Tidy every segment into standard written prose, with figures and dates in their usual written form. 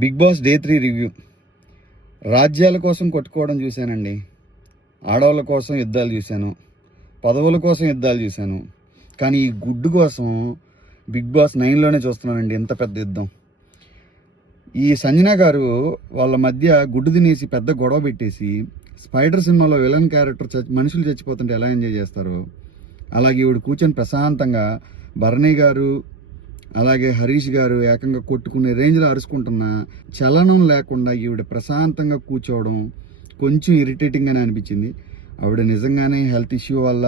Big boss day 3 review. రాజ్యాల కోసం కొట్టుకోవడం చూశానండి. ఆడవాళ్ళ కోసం యుద్ధాలు చూశాను, పదవుల కోసం యుద్ధాలు చూశాను. కానీ ఈ గుడ్డు కోసం బిగ్ బాస్ 9లోనే చూస్తున్నానండి ఎంత పెద్ద యుద్ధం. ఈ సంజన గారు వాళ్ళ మధ్య గుడ్డు తినేసి పెద్ద గొడవ పెట్టేసి, స్పైడర్ సినిమాలో విలన్ క్యారెక్టర్ మనుషులు చచ్చిపోతుంటే ఎలా ఎంజాయ్ చేస్తారో అలాగే ఈవిడ కూర్చొని ప్రశాంతంగా భరణి గారు అలాగే హరీష్ గారు ఏకంగా కొట్టుకునే రేంజ్లో అరుచుకుంటున్న చలనం లేకుండా ఈవిడ ప్రశాంతంగా కూర్చోవడం కొంచెం ఇరిటేటింగ్గానే అనిపించింది. ఆవిడ నిజంగానే హెల్త్ ఇష్యూ వల్ల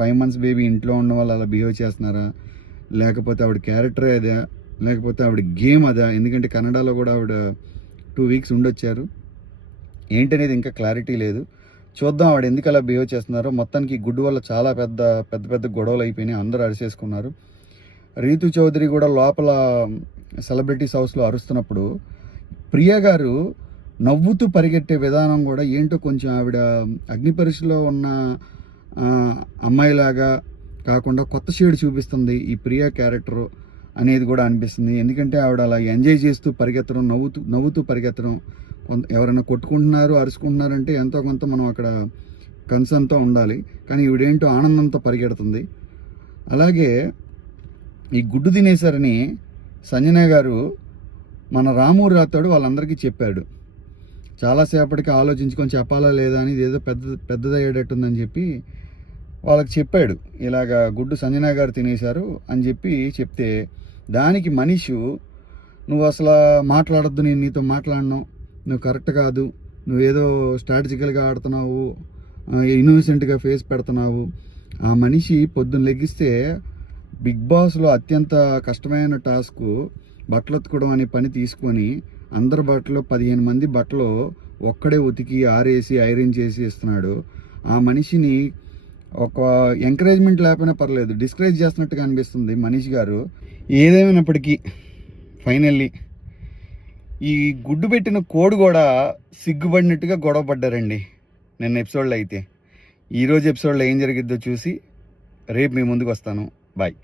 5 months బేబీ ఇంట్లో ఉండడం వల్ల అలా బిహేవ్ చేస్తున్నారా, లేకపోతే ఆవిడ క్యారెక్టరే అదా, లేకపోతే ఆవిడ గేమ్ అదా? ఎందుకంటే కన్నడలో కూడా ఆవిడ 2 weeks ఉండొచ్చారు. ఏంటనేది ఇంకా క్లారిటీ లేదు. చూద్దాం ఆవిడ ఎందుకు అలా బిహేవ్ చేస్తున్నారో. మొత్తానికి గుడ్డు వల్ల చాలా పెద్ద పెద్ద పెద్ద గొడవలు అయిపోయినాయి, అందరూ అరిచేసుకున్నారు. రీతు చౌదరి కూడా లోపల సెలబ్రిటీస్ హౌస్లో అరుస్తున్నప్పుడు ప్రియా గారు నవ్వుతూ పరిగెట్టే విధానం కూడా ఏంటో కొంచెం ఆవిడ అగ్ని పరీక్షలో ఉన్న అమ్మాయిలాగా కాకుండా కొత్త షేడ్ చూపిస్తుంది ఈ ప్రియా క్యారెక్టర్ అనేది కూడా అనిపిస్తుంది. ఎందుకంటే ఆవిడ అలా ఎంజాయ్ చేస్తూ పరిగెత్తడం, నవ్వుతూ పరిగెత్తడం. ఎవరైనా కొట్టుకుంటున్నారు, అరుచుకుంటున్నారంటే ఎంతో కొంత మనం అక్కడ కన్సర్న్తో ఉండాలి. కానీ ఈవిడేంటో ఆనందంతో పరిగెడుతుంది. అలాగే ఈ గుడ్డు తినేశారని సంజన గారు మన రాము రాతోడు వాళ్ళందరికీ చెప్పాడు. చాలాసేపటికి ఆలోచించుకొని చెప్పాలా లేదా అని ఏదో పెద్దదయ్యేటట్టుందని చెప్పి వాళ్ళకి చెప్పాడు. ఇలాగా గుడ్డు సంజన గారు తినేశారు అని చెప్పి చెప్తే దానికి మనీషు, నువ్వు అసలు మాట్లాడొద్దు, నేను నీతో మాట్లాడను, నువ్వు కరెక్ట్ కాదు, నువ్వేదో స్ట్రాటజికల్గా ఆడుతున్నావు, ఇన్నోసెంట్గా ఫేస్ పెడుతున్నావు. ఆ మనిషి పొద్దున్న లెగిస్తే బిగ్ బాస్లో అత్యంత కష్టమైన టాస్క్ బట్టలు ఉతుకోవడం అనే పని తీసుకొని అందరి బట్టలు 15 మంది బట్టలు ఒక్కడే ఉతికి ఆరేసి ఐరన్ చేసి ఇస్తున్నాడు. ఆ మనిషిని ఒక ఎంకరేజ్మెంట్ లేకపోయినా పర్లేదు, డిస్కరేజ్ చేస్తున్నట్టుగా అనిపిస్తుంది మనీష్ గారు. ఏదేమైనప్పటికీ ఫైనల్లీ ఈ గుడ్డు పెట్టిన కోడి కూడా సిగ్గుపడినట్టుగా గొడవ పడ్డారండి నిన్న ఎపిసోడ్లో. అయితే ఈరోజు ఎపిసోడ్లో ఏం జరిగిద్దో చూసి రేపు మీ ముందుకు వస్తాను. బాయ్.